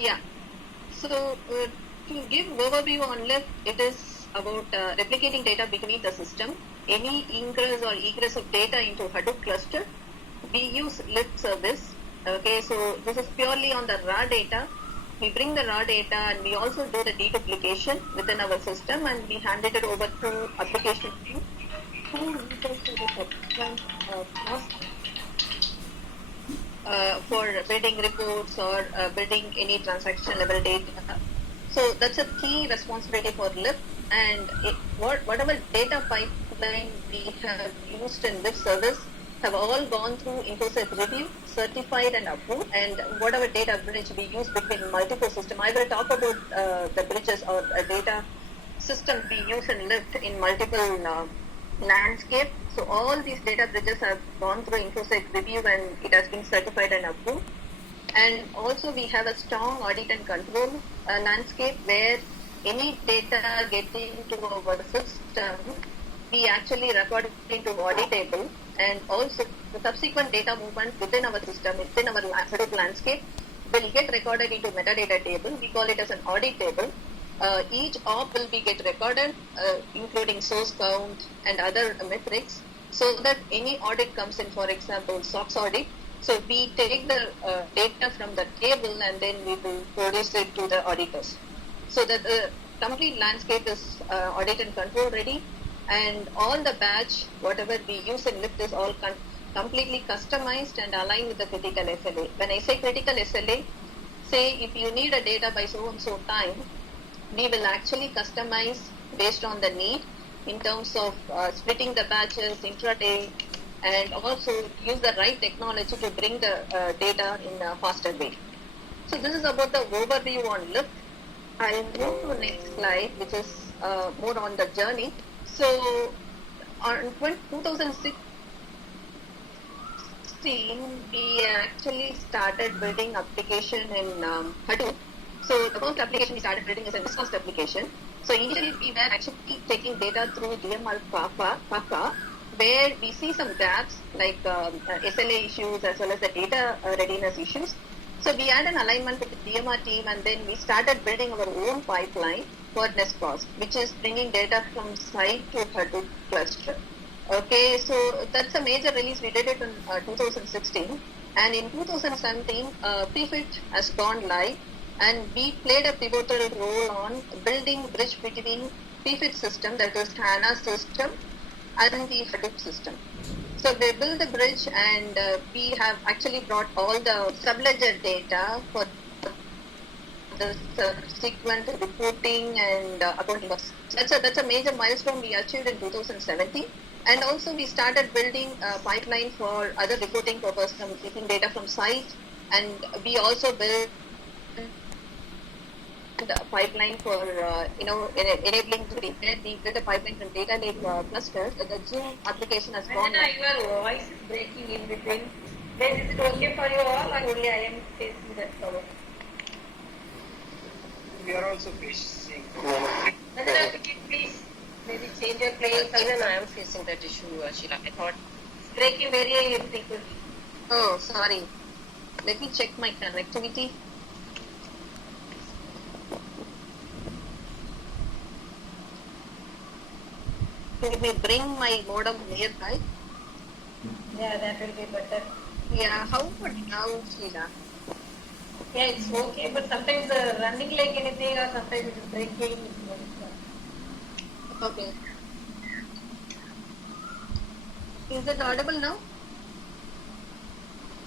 Yeah. So to give overview on Lyft, it is about replicating data between the system. Any ingress or egress of data into Hadoop cluster, we use Lyft service. Okay, so this is purely on the raw data. We bring the raw data and we also do the deduplication within our system, and we hand it over to application team who refers to the subsequent for building reports or building any transaction level data. So that's a key responsibility for Lyft. And whatever data pipeline we have used in Lyft service have all gone through InfoSec review, certified and approved. And whatever data bridge we use between multiple systems, I will talk about the bridges or data system we use in Lyft in multiple landscape. So all these data bridges have gone through InfoSec review and it has been certified and approved. And also we have a strong audit and control landscape where any data getting to our system, we actually record it into audit table, and also the subsequent data movement within our system, within our Hadoop landscape, will get recorded into metadata table. We call it as an audit table. Each op will be get recorded, including source count and other metrics, so that any audit comes in, for example, SOX audit. So we take the data from the table and then we will produce it to the auditors. So that the complete landscape is audit and control ready, and all the batch, whatever we use in Lyft is all completely customized and aligned with the critical SLA. When I say critical SLA, say if you need a data by so and so time, we will actually customize based on the need in terms of splitting the batches intraday, and also use the right technology to bring the data in a faster way. So this is about the overview on Lyft. I'll move to the next slide, which is more on the journey. So on 2016, we actually started building application in Hadoop. So the first application we started building is a West application. So initially we were actually taking data through DMR Kafka, where we see some gaps like SLA issues as well as the data readiness issues. So we had an alignment with the DMR team, and then we started building our own pipeline for Nestcross, which is bringing data from site to Hadoop cluster. Okay, so that's a major release. We did it in 2016, and in 2017, Prefit has gone live, and we played a pivotal role on building bridge between Prefit system, that is HANA system, and the Hadoop system. So we built the bridge, and we have actually brought all the subledger data for the subsequent reporting and accounting. That's a major milestone we achieved in 2017. And also we started building a pipeline for other reporting purposes, from taking data from site, and we also built the pipeline for enabling to repair. We built a pipeline from data lake clusters. The Zoom application has gone. Your voice is breaking in between. Then is it okay for you all, or only I am facing that problem? We are also facing. Please maybe change your place. Even I am facing that issue, Sheila. I thought It's breaking very frequently. Oh, sorry. Let me check my connectivity. Let me bring my modem nearby. Yeah, that will be better. Yeah, how about now, Sheila? Yeah, it's okay, but sometimes running like anything, or sometimes it is breaking. Okay. Is it audible now?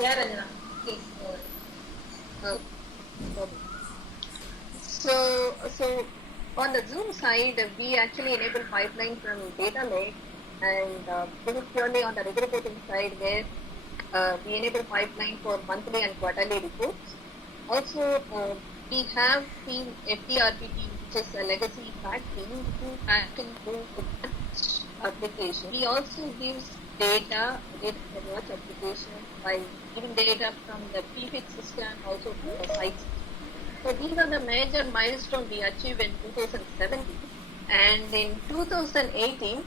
Yeah, Ranjana, please. Oh. Okay. So on the Zoom side, we actually enable pipeline from data lake, and this is purely on the regular reporting side, where we enable pipeline for monthly and quarterly reports. Also, we have seen FDRPT, which is a legacy fact team, who actually do batch application. We also gives data watch application by giving data from the Prefit system, also from the sites. So these are the major milestones we achieved in 2017, and in 2018,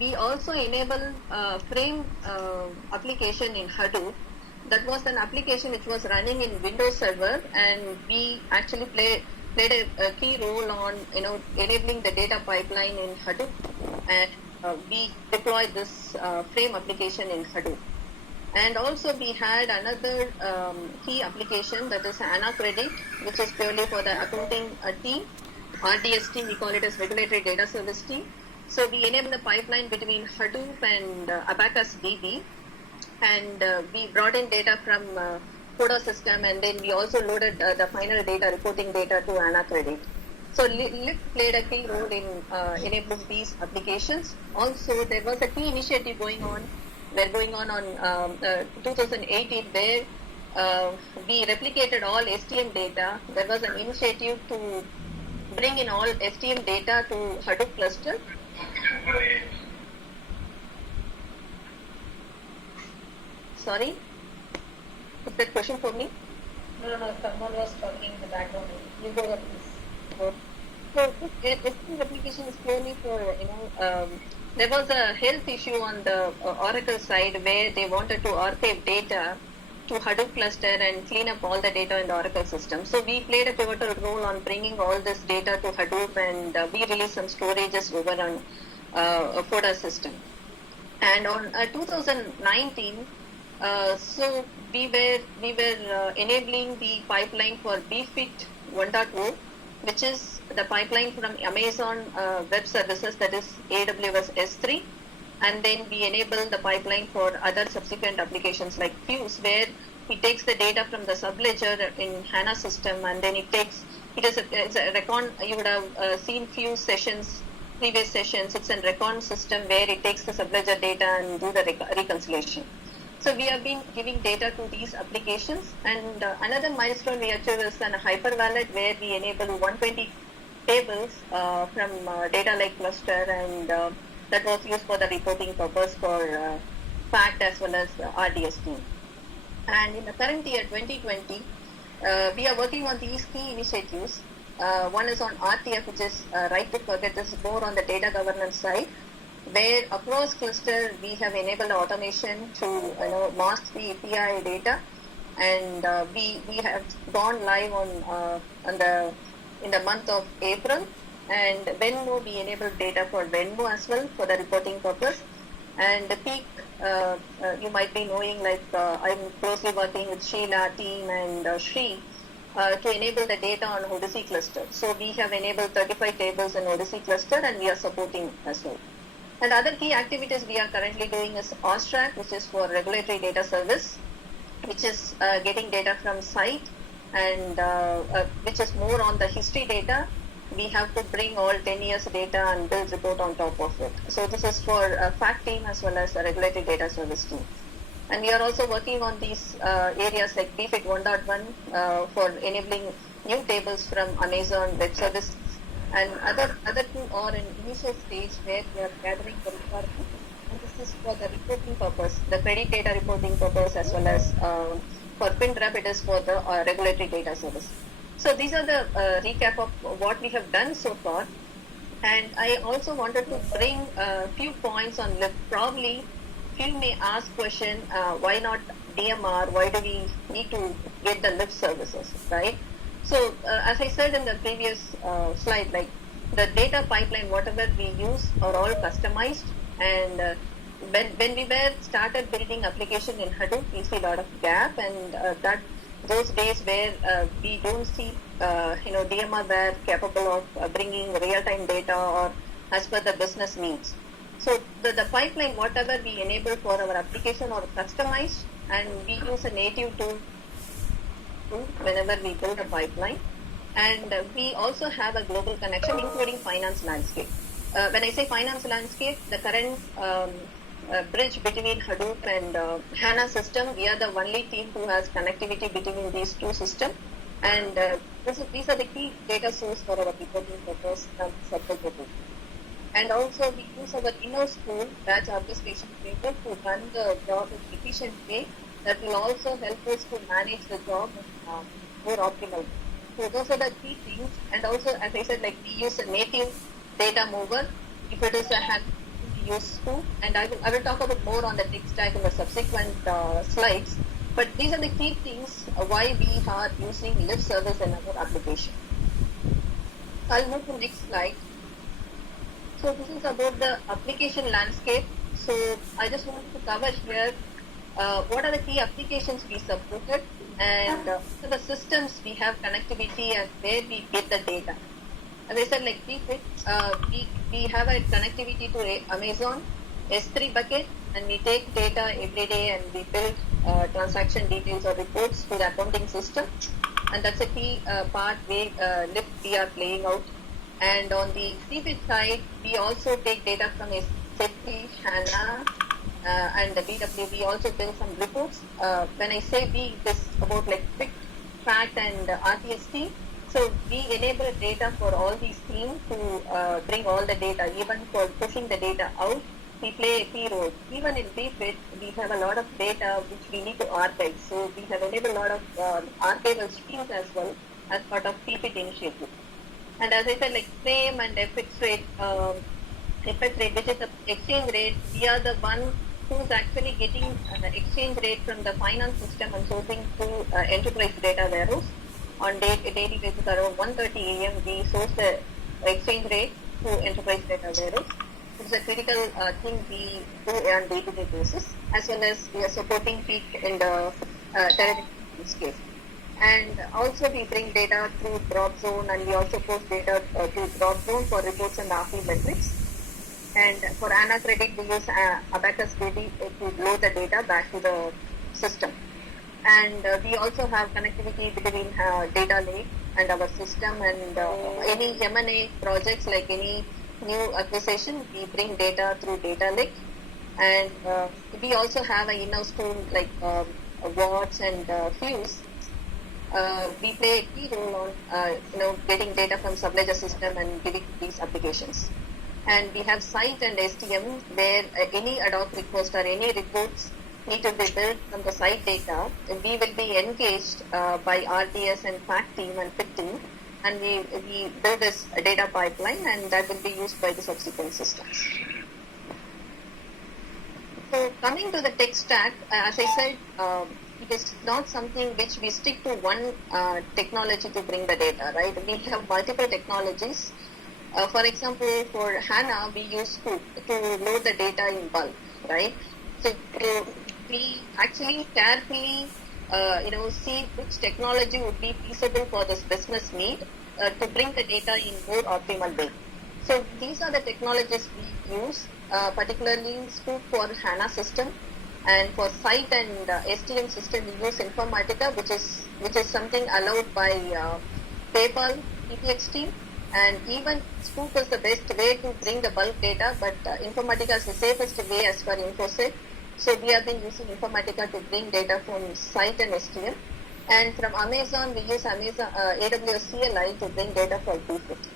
we also enable frame application in Hadoop, that was an application which was running in Windows Server, and we actually played a key role on enabling the data pipeline in Hadoop, and we deployed this frame application in Hadoop. And also we had another key application, that is AnaCredit, which is purely for the accounting team. RDS team, we call it as Regulatory Data Service team. So we enable the pipeline between Hadoop and Abacus DB, and we brought in data from CODA system, and then we also loaded the final data, reporting data to AnaCredit. So Lyft played a key role in enabling these applications. Also, there was a key initiative going on 2018, where we replicated all STM data. There was an initiative to bring in all STM data to Hadoop cluster. Sorry, is that question for me? No, someone was talking in the background. You go ahead, please. So this STM replication is purely for, there was a health issue on the Oracle side where they wanted to archive data to Hadoop cluster and clean up all the data in the Oracle system. So we played a pivotal role on bringing all this data to Hadoop, and we released some storages over on CODA system. And on 2019, so we were enabling the pipeline for BFIT 1.0, which is the pipeline from Amazon Web Services, that is AWS S3. And then we enable the pipeline for other subsequent applications like Fuse, where it takes the data from the subledger in HANA system, and then it's a Recon. You would have seen Fuse sessions, previous sessions. It's a Recon system where it takes the subledger data and do the reconciliation. So we have been giving data to these applications, and another milestone we achieved is a hypervalid, where we enable 120 tables from data lake cluster, and that was used for the reporting purpose for FACT as well as RDS team. And in the current year 2020, we are working on these key initiatives. One is on RTF, which is right to forget. This is more on the data governance side, where across cluster we have enabled automation to mask the API data, and we have gone live in the month of April. And Venmo, we enabled data for Venmo as well for the reporting purpose. And the peak, you might be knowing, I'm closely working with Sheila team and Shri to enable the data on Odyssey cluster. So we have enabled 35 tables in Odyssey cluster, and we are supporting as well. And other key activities we are currently doing is OSTRAC, which is for Regulatory Data Service, which is getting data from site, and which is more on the history data. We have to bring all 10 years data and build report on top of it. So this is for FACT team as well as the Regulatory Data Service team. And we are also working on these areas like BFIT 1.1 for enabling new tables from Amazon Web Services. And other two are in initial stage where we are gathering the requirements. And this is for the reporting purpose, the credit data reporting purpose, as well as for FinRep, it is for the Regulatory Data Service. So these are the recap of what we have done so far. And I also wanted to bring a few points on Lyft. Probably few may ask question, why not DMR? Why do we need to get the Lyft services, right? So as I said in the previous slide, like the data pipeline, whatever we use are all customized. And when we were started building application in Hadoop, we see a lot of gap, and those days where we don't see, DMR were capable of bringing real-time data or as per the business needs. So the pipeline, whatever we enable for our application or customized, and we use a native tool whenever we build a pipeline. And we also have a global connection, including finance landscape. When I say finance landscape, the current bridge between Hadoop and HANA system, we are the only team who has connectivity between these two systems. And these are the key data source for our reporting purpose from subject. And also we use our in-house tool, batch orchestration framework, to run the job in efficient way. That will also help us to manage the job more optimal. So those are the key things. And also, as I said, like we use a native data mover. If it is a hand, we use too. And I will talk about more on the tech stack in the subsequent slides. But these are the key things why we are using Lyft service in our application. I'll move to next slide. So this is about the application landscape. So I just want to cover here what are the key applications we supported and what are the systems we have connectivity and where we get the data. As I said, like we have a connectivity to Amazon S3 bucket, and we take data every day and we build transaction details or reports to the accounting system, and that's a key part where Lyft we are playing out. And on the CBIT side, we also take data from SAP, HANA, and the BW. We also build some reports. When I say we, this about like Quick, Fact, and RTST. So we enable data for all these teams to bring all the data, even for pushing the data out. We play a key role. Even in BFIT, we have a lot of data which we need to archive. So we have enabled a lot of archival streams as well as part of PFIT initiative. And as I said, like frame and FX rate, which is the exchange rate, we are the one who's actually getting the exchange rate from the finance system and sourcing to enterprise data warehouse. On daily basis, around 1:30 a.m., we source the exchange rate to enterprise data warehouse. It's a critical thing we do on day-to-day basis, as well as we are supporting peak in the terrorism use case. And also we bring data through Dropzone, and we also post data through Dropzone for reports and ARPI metrics. And for ANA credit, we use Abacus DB to load the data back to the system. And we also have connectivity between data lake and our system, and any M&A projects like any new acquisition, we bring data through data lake. And we also have an in-house tool like Watts and Fuse. We play a key role on getting data from subledger system and giving these applications. And we have site and STM where any ad hoc request or any reports need to be built from the site data. We will be engaged by RDS and FACT team and FIT team, and we build this data pipeline, and that will be used by the subsequent systems. So coming to the tech stack, as I said, it is not something which we stick to one technology to bring the data, right? We have multiple technologies. For example, for HANA, we use Scoop to load the data in bulk, right? So we actually carefully, see which technology would be feasible for this business need to bring the data in more optimal way. So these are the technologies we use, particularly Scoop for HANA system, and for site and STM system we use Informatica, which is something allowed by PayPal, PPX team. And even Scoop is the best way to bring the bulk data, but Informatica is the safest way as per InfoSec. So we have been using Informatica to bring data from site and STM. And from Amazon, we use AWS CLI to bring data for BFIT.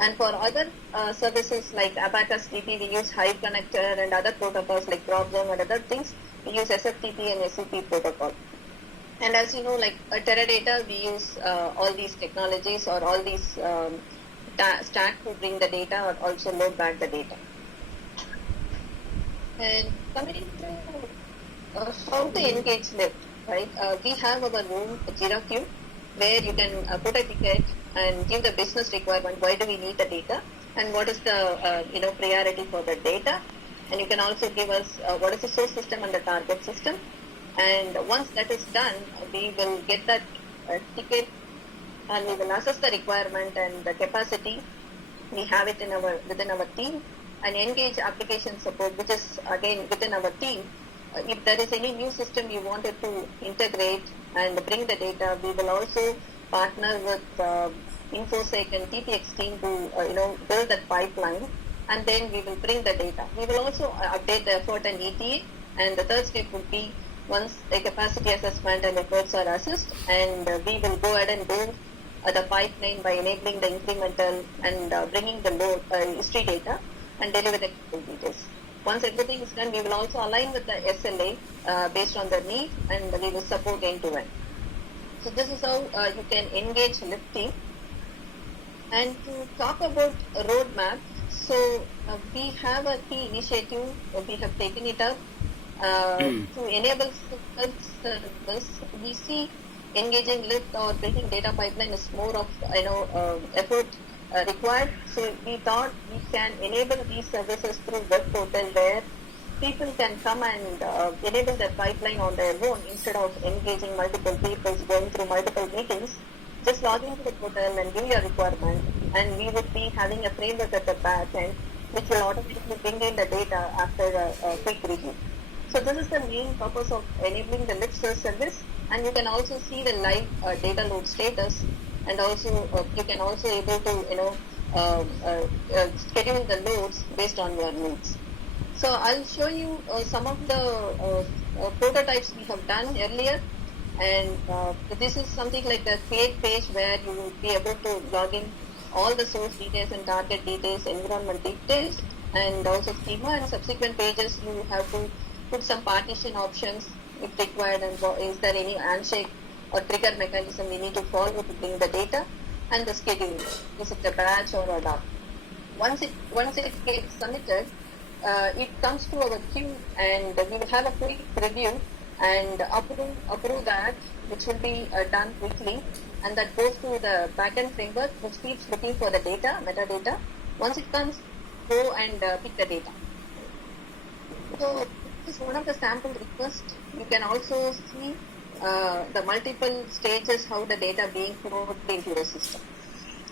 And for other services like Abacus DB, we use Hive Connector and other protocols like Dropzone and other things. We use SFTP and SCP protocol. And as you know, like Teradata, we use all these technologies or all these stack to bring the data or also load back the data. And coming to how to engage Lyft, right? We have our own Jira queue where you can put a ticket and give the business requirement. Why do we need the data, and what is the priority for the data? And you can also give us what is the source system and the target system. And once that is done, we will get that ticket, and we will assess the requirement and the capacity. We have it within our team, and engage application support, which is again within our team. If there is any new system you wanted to integrate and bring the data, we will also partner with InfoSec and TPX team to build that pipeline, and then we will bring the data. We will also update the effort and ETA, and the third step would be once the capacity assessment and efforts are assessed, and we will go ahead and build the pipeline by enabling the incremental and bringing the load history data and deliver the details. Once everything is done, we will also align with the SLA based on the need, and we will support end-to-end. So this is how you can engage Lyft team. And to talk about a roadmap, so we have a key initiative, we have taken it up. To enable self-service, we see engaging lift or building data pipeline is more of effort required. So we thought we can enable these services through web portal where people can come and enable their pipeline on their own instead of engaging multiple people, going through multiple meetings. Just log into the portal and give your requirement, and we would be having a framework at the back end which will automatically bring in the data after a quick review. So this is the main purpose of enabling the lift search service, and you can also see the live data load status, and also you can also able to schedule the loads based on your needs. So I'll show you some of the prototypes we have done earlier, and this is something like the create page where you will be able to log in all the source details and target details, environment details, and also schema. And subsequent pages you have to put some partition options if required, and is there any handshake or trigger mechanism we need to follow to bring the data, and the schedule, is it a batch or a doc. Once it gets submitted, it comes to our queue, and we will have a quick review and approve that, which will be done quickly, and that goes to the backend framework, which keeps looking for the data, metadata. Once it comes, go and pick the data. So this is one of the sample requests. You can also see the multiple stages, how the data being flowed into the system.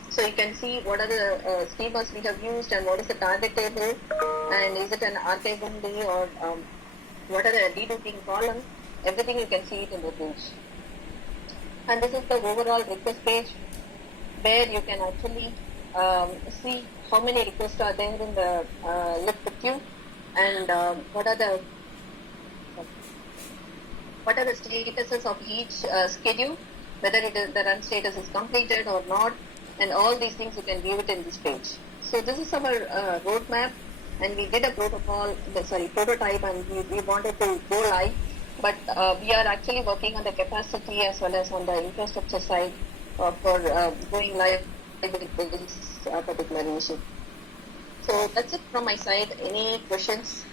So you can see what are the schemas we have used, and what is the target table, and is it an archive only, or what are the deducing columns. Everything you can see it in the page. And this is the overall request page, where you can actually see how many requests are there in the lift queue, and what are the statuses of each schedule, whether the run status is completed or not, and all these things you can view it in this page. So this is our roadmap, and we did a prototype, and we wanted to go live, but we are actually working on the capacity as well as on the infrastructure side for going live with this particular initiative. So that's it from my side. Any questions?